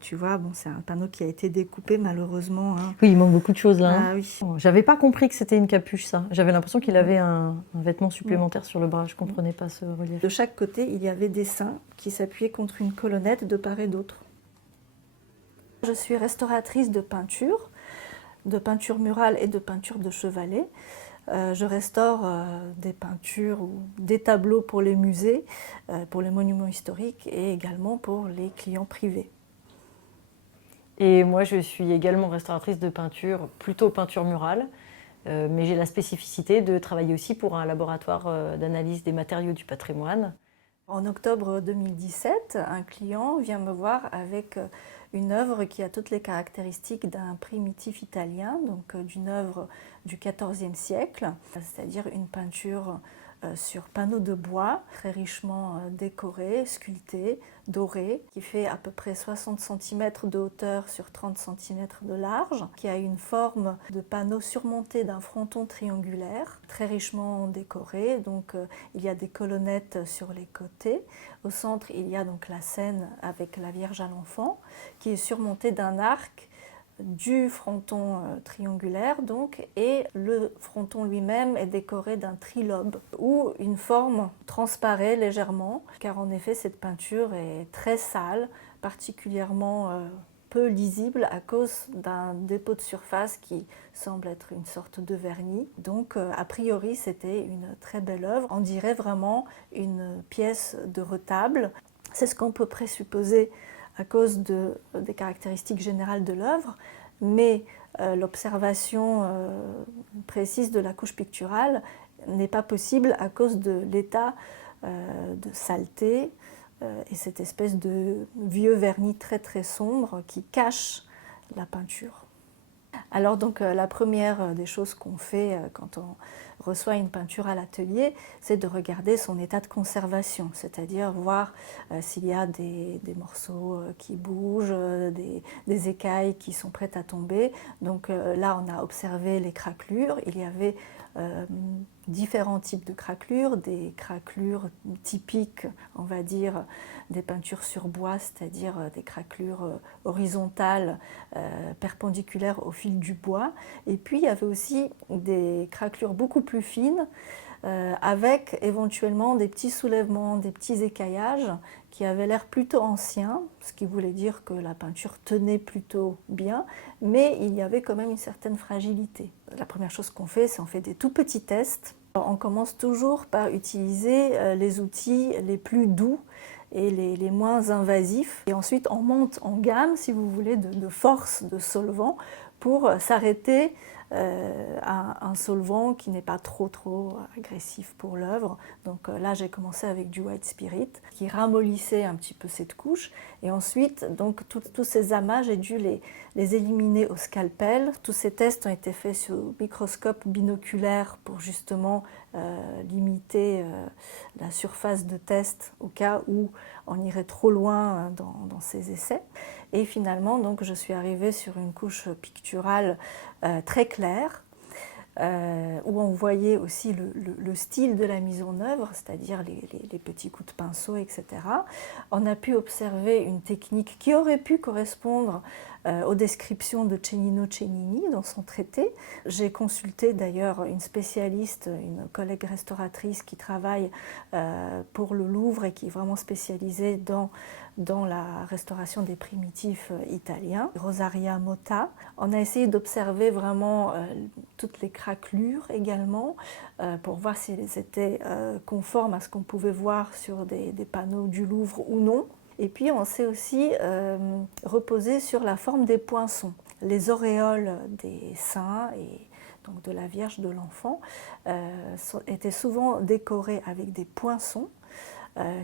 Tu vois, bon, c'est un panneau qui a été découpé malheureusement, hein. Oui, il manque beaucoup de choses là. Ah oui. J'avais pas compris que c'était une capuche, ça. J'avais l'impression qu'il avait un vêtement supplémentaire sur le bras. Je comprenais pas ce relief. De chaque côté, il y avait des seins qui s'appuyaient contre une colonnette de part et d'autre. Je suis restauratrice de peinture murale et de peinture de chevalet. Je restaure des peintures ou des tableaux pour les musées, pour les monuments historiques et également pour les clients privés. Et moi, je suis également restauratrice de peinture, plutôt peinture murale, mais j'ai la spécificité de travailler aussi pour un laboratoire d'analyse des matériaux du patrimoine. En octobre 2017, un client vient me voir avec une œuvre qui a toutes les caractéristiques d'un primitif italien, donc d'une œuvre du XIVe siècle, c'est-à-dire une peinture sur panneaux de bois, très richement décorée, sculptée, dorée, qui fait à peu près 60 cm de hauteur sur 30 cm de large, qui a une forme de panneau surmonté d'un fronton triangulaire, très richement décoré. Donc il y a des colonnettes sur les côtés. Au centre, il y a donc la scène avec la Vierge à l'enfant, qui est surmontée d'un arc du fronton triangulaire donc, et le fronton lui-même est décoré d'un trilobe où une forme transparaît légèrement, car en effet cette peinture est très sale, particulièrement peu lisible à cause d'un dépôt de surface qui semble être une sorte de vernis. Donc a priori c'était une très belle œuvre, on dirait vraiment une pièce de retable. C'est ce qu'on peut présupposer à cause des caractéristiques générales de l'œuvre, mais l'observation précise de la couche picturale n'est pas possible à cause de l'état de saleté et cette espèce de vieux vernis très très sombre qui cache la peinture. Alors donc la première des choses qu'on fait quand on reçoit une peinture à l'atelier, c'est de regarder son état de conservation, c'est-à-dire voir s'il y a des morceaux qui bougent, des écailles qui sont prêtes à tomber. Donc là, on a observé les craquelures. Il y avait différents types de craquelures, des craquelures typiques, on va dire, des peintures sur bois, c'est-à-dire des craquelures horizontales, perpendiculaires au fil du bois. Et puis il y avait aussi des craquelures beaucoup plus fines, avec éventuellement des petits soulèvements, des petits écaillages qui avaient l'air plutôt anciens, ce qui voulait dire que la peinture tenait plutôt bien, mais il y avait quand même une certaine fragilité. La première chose qu'on fait, c'est on fait des tout petits tests. On commence toujours par utiliser les outils les plus doux et les moins invasifs. Et ensuite, on monte en gamme, si vous voulez, de force de solvant pour s'arrêter à un solvant qui n'est pas trop agressif pour l'œuvre. Donc là, j'ai commencé avec du White Spirit qui ramollissait un petit peu cette couche. Et ensuite, donc, tous ces amas, j'ai dû les éliminer au scalpel. Tous ces tests ont été faits sous microscope binoculaire pour justement limiter la surface de test au cas où on irait trop loin dans ces essais. Et finalement, donc, je suis arrivée sur une couche picturale très claire, où on voyait aussi le style de la mise en œuvre, c'est-à-dire les petits coups de pinceau, etc. On a pu observer une technique qui aurait pu correspondre aux descriptions de Cennino Cennini dans son traité. J'ai consulté d'ailleurs une spécialiste, une collègue restauratrice qui travaille pour le Louvre et qui est vraiment spécialisée dans la restauration des primitifs italiens, Rosaria Motta. On a essayé d'observer vraiment toutes les craquelures également pour voir si elles étaient conformes à ce qu'on pouvait voir sur des panneaux du Louvre ou non. Et puis on s'est aussi reposé sur la forme des poinçons. Les auréoles des saints et donc de la Vierge de l'Enfant étaient souvent décorées avec des poinçons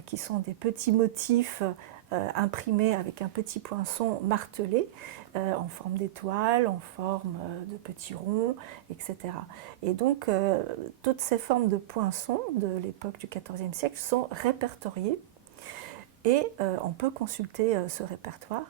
qui sont des petits motifs imprimés avec un petit poinçon martelé en forme d'étoile, en forme de petits ronds, etc. Et donc toutes ces formes de poinçons de l'époque du XIVe siècle sont répertoriées. Et on peut consulter ce répertoire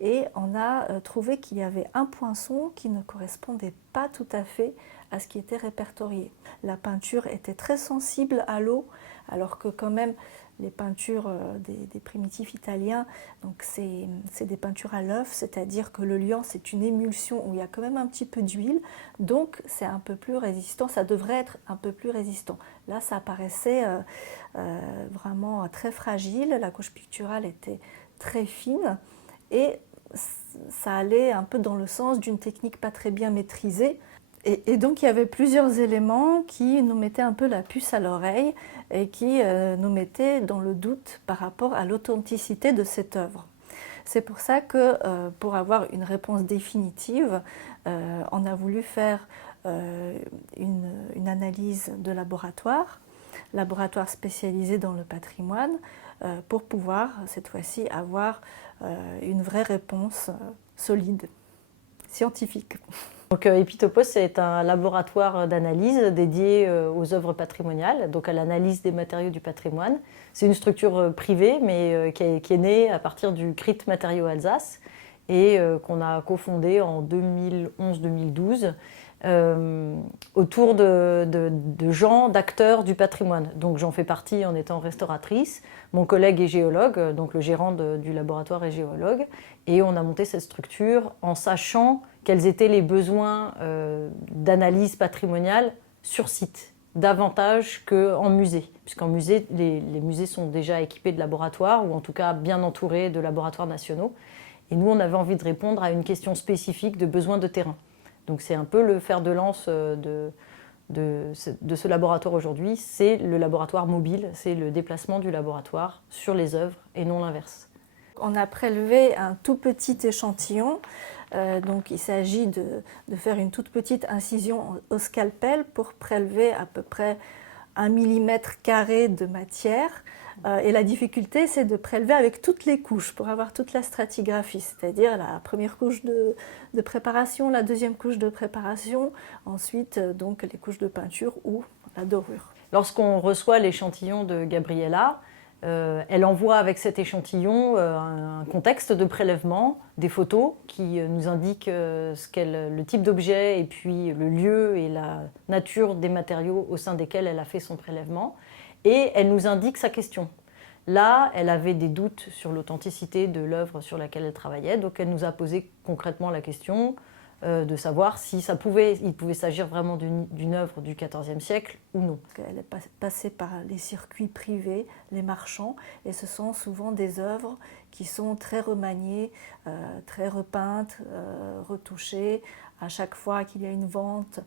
et on a trouvé qu'il y avait un poinçon qui ne correspondait pas tout à fait à ce qui était répertorié. La peinture était très sensible à l'eau, alors que quand même les peintures des primitifs italiens, donc c'est des peintures à l'œuf, c'est-à-dire que le liant c'est une émulsion où il y a quand même un petit peu d'huile, donc c'est un peu plus résistant, ça devrait être un peu plus résistant. Là ça paraissait vraiment très fragile, la couche picturale était très fine et ça allait un peu dans le sens d'une technique pas très bien maîtrisée. Et donc il y avait plusieurs éléments qui nous mettaient un peu la puce à l'oreille et qui nous mettaient dans le doute par rapport à l'authenticité de cette œuvre. C'est pour ça que pour avoir une réponse définitive, on a voulu faire une analyse de laboratoire spécialisé dans le patrimoine, pour pouvoir cette fois-ci avoir une vraie réponse solide, scientifique. Donc, Epitopos, c'est un laboratoire d'analyse dédié aux œuvres patrimoniales, donc à l'analyse des matériaux du patrimoine. C'est une structure privée, mais qui est née à partir du CRIT Matériaux Alsace et qu'on a cofondé en 2011-2012 autour de gens, d'acteurs du patrimoine. Donc j'en fais partie en étant restauratrice. Mon collègue est géologue, donc le gérant du laboratoire est géologue. Et on a monté cette structure en sachant quels étaient les besoins d'analyse patrimoniale sur site, davantage qu'en musée. Puisqu'en musée, les musées sont déjà équipés de laboratoires, ou en tout cas bien entourés de laboratoires nationaux. Et nous, on avait envie de répondre à une question spécifique de besoins de terrain. Donc c'est un peu le fer de lance de ce laboratoire aujourd'hui, c'est le laboratoire mobile, c'est le déplacement du laboratoire sur les œuvres et non l'inverse. On a prélevé un tout petit échantillon, donc il s'agit de faire une toute petite incision au scalpel pour prélever à peu près 1 mm² de matière. Et la difficulté, c'est de prélever avec toutes les couches pour avoir toute la stratigraphie, c'est-à-dire la première couche de préparation, la deuxième couche de préparation, ensuite donc les couches de peinture ou la dorure. Lorsqu'on reçoit l'échantillon de Gabriella, elle envoie avec cet échantillon un contexte de prélèvement, des photos qui nous indiquent le type d'objet et puis le lieu et la nature des matériaux au sein desquels elle a fait son prélèvement. Et elle nous indique sa question. Là, elle avait des doutes sur l'authenticité de l'œuvre sur laquelle elle travaillait, donc elle nous a posé concrètement la question de savoir si il pouvait s'agir vraiment d'une œuvre du XIVe siècle ou non. Elle est passée par les circuits privés, les marchands, et ce sont souvent des œuvres qui sont très remaniées, très repeintes, retouchées. À chaque fois qu'il y a une vente,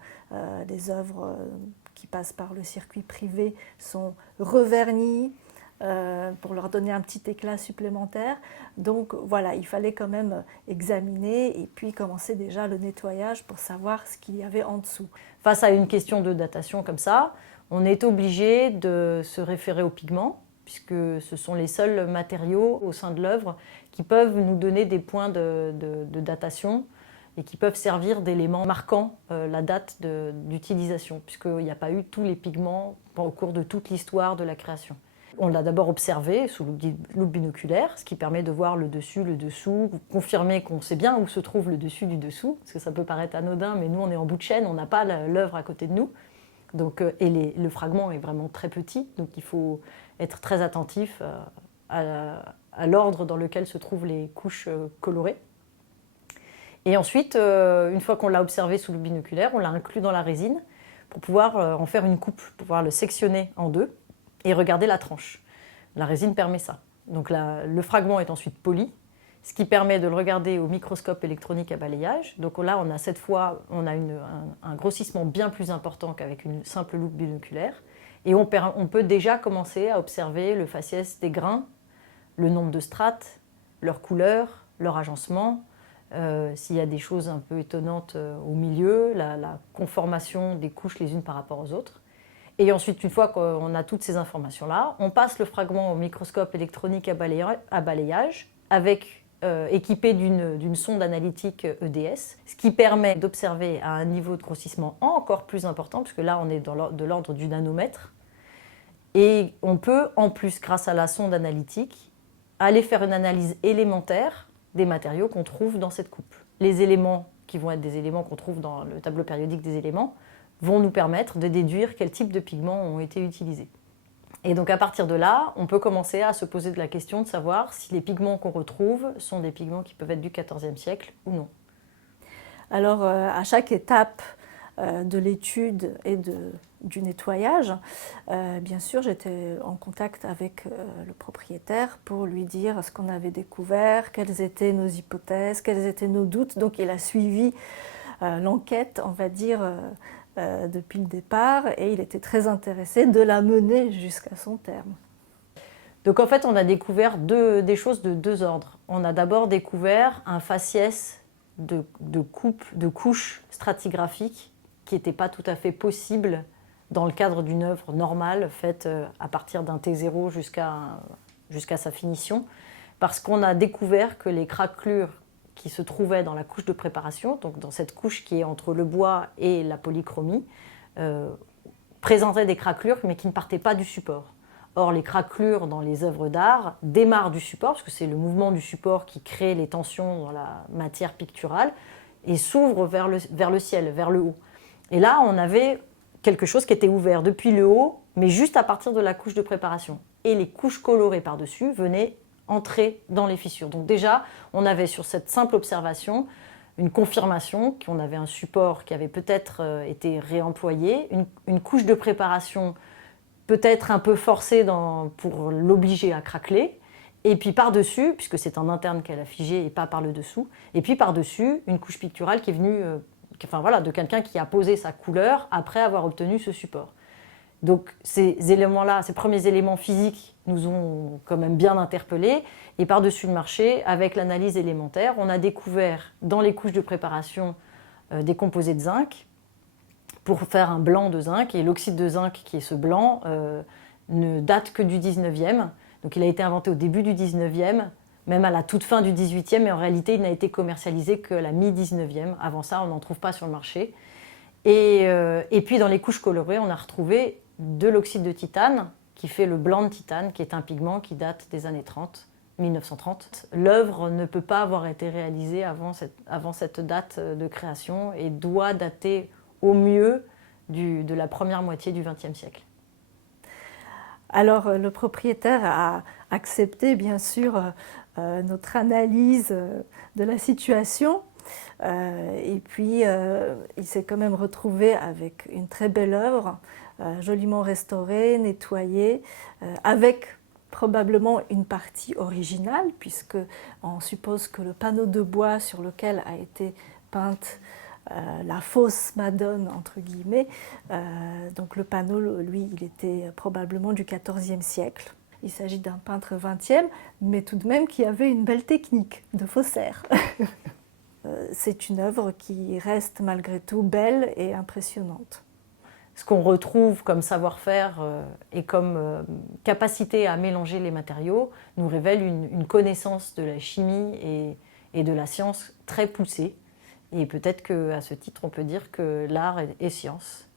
les œuvres qui passent par le circuit privé sont revernies pour leur donner un petit éclat supplémentaire. Donc voilà, il fallait quand même examiner et puis commencer déjà le nettoyage pour savoir ce qu'il y avait en dessous. Face à une question de datation comme ça, on est obligé de se référer aux pigments, puisque ce sont les seuls matériaux au sein de l'œuvre qui peuvent nous donner des points de datation et qui peuvent servir d'éléments marquant la date d'utilisation, puisqu'il n'y a pas eu tous les pigments au cours de toute l'histoire de la création. On l'a d'abord observé sous loupe binoculaire, ce qui permet de voir le dessus, le dessous, confirmer qu'on sait bien où se trouve le dessus du dessous, parce que ça peut paraître anodin, mais nous on est en bout de chaîne, on n'a pas l'œuvre à côté de nous. Donc, le fragment est vraiment très petit, donc il faut être très attentif à l'ordre dans lequel se trouvent les couches colorées. Et ensuite, une fois qu'on l'a observé sous loupe binoculaire, on l'a inclus dans la résine pour pouvoir en faire une coupe, pour pouvoir le sectionner en deux et regarder la tranche. La résine permet ça. Donc le fragment est ensuite poli, ce qui permet de le regarder au microscope électronique à balayage. Donc là, cette fois, on a un grossissement bien plus important qu'avec une simple loupe binoculaire. Et on peut déjà commencer à observer le faciès des grains, le nombre de strates, leur couleur, leur agencement, s'il y a des choses un peu étonnantes au milieu, la conformation des couches les unes par rapport aux autres. Et ensuite, une fois qu'on a toutes ces informations-là, on passe le fragment au microscope électronique à balayage équipé d'une sonde analytique EDS, ce qui permet d'observer à un niveau de grossissement encore plus important, puisque là, on est de l'ordre du nanomètre. Et on peut, en plus, grâce à la sonde analytique, aller faire une analyse élémentaire des matériaux qu'on trouve dans cette coupe. Les éléments qui vont être des éléments qu'on trouve dans le tableau périodique des éléments vont nous permettre de déduire quel type de pigments ont été utilisés. Et donc à partir de là, on peut commencer à se poser de la question de savoir si les pigments qu'on retrouve sont des pigments qui peuvent être du XIVe siècle ou non. Alors à chaque étape de l'étude et du nettoyage, bien sûr j'étais en contact avec le propriétaire pour lui dire ce qu'on avait découvert, quelles étaient nos hypothèses, quels étaient nos doutes. Donc il a suivi l'enquête, on va dire, depuis le départ, et il était très intéressé de la mener jusqu'à son terme. Donc en fait, on a découvert des choses de deux ordres. On a d'abord découvert un faciès de couches stratigraphiques qui n'était pas tout à fait possible dans le cadre d'une œuvre normale faite à partir d'un T0 jusqu'à sa finition, parce qu'on a découvert que les craquelures qui se trouvaient dans la couche de préparation, donc dans cette couche qui est entre le bois et la polychromie, présentaient des craquelures mais qui ne partaient pas du support. Or, les craquelures dans les œuvres d'art démarrent du support, parce que c'est le mouvement du support qui crée les tensions dans la matière picturale, et s'ouvrent vers le ciel, vers le haut. Et là, on avait quelque chose qui était ouvert depuis le haut, mais juste à partir de la couche de préparation. Et les couches colorées par-dessus venaient entrer dans les fissures. Donc déjà, on avait sur cette simple observation une confirmation qu'on avait un support qui avait peut-être été réemployé, une couche de préparation peut-être un peu forcée pour l'obliger à craqueler, et puis par-dessus, puisque c'est en interne qu'elle a figé et pas par le dessous, et puis par-dessus, une couche picturale qui est venue de quelqu'un qui a posé sa couleur après avoir obtenu ce support. Donc ces éléments-là, ces premiers éléments physiques nous ont quand même bien interpellés, et par-dessus le marché, avec l'analyse élémentaire, on a découvert dans les couches de préparation des composés de zinc, pour faire un blanc de zinc, et l'oxyde de zinc, qui est ce blanc, ne date que du 19e. Donc il a été inventé au début du 19e, même à la toute fin du 18e, mais en réalité il n'a été commercialisé qu'à la mi-19e. Avant ça, on n'en trouve pas sur le marché. Et puis dans les couches colorées, on a retrouvé de l'oxyde de titane, qui fait le blanc de titane, qui est un pigment qui date des années 30, 1930. L'œuvre ne peut pas avoir été réalisée avant cette date de création et doit dater au mieux de la première moitié du XXe siècle. Alors le propriétaire a accepté bien sûr notre analyse de la situation, et puis il s'est quand même retrouvé avec une très belle œuvre, joliment restaurée, nettoyée, avec probablement une partie originale, puisque on suppose que le panneau de bois sur lequel a été peinte la fausse Madone, entre guillemets. Donc le panneau, lui, il était probablement du XIVe siècle. Il s'agit d'un peintre 20e, mais tout de même qui avait une belle technique de faussaire. C'est une œuvre qui reste malgré tout belle et impressionnante. Ce qu'on retrouve comme savoir-faire et comme capacité à mélanger les matériaux nous révèle une connaissance de la chimie et de la science très poussée. Et peut-être qu'à ce titre, on peut dire que l'art est science.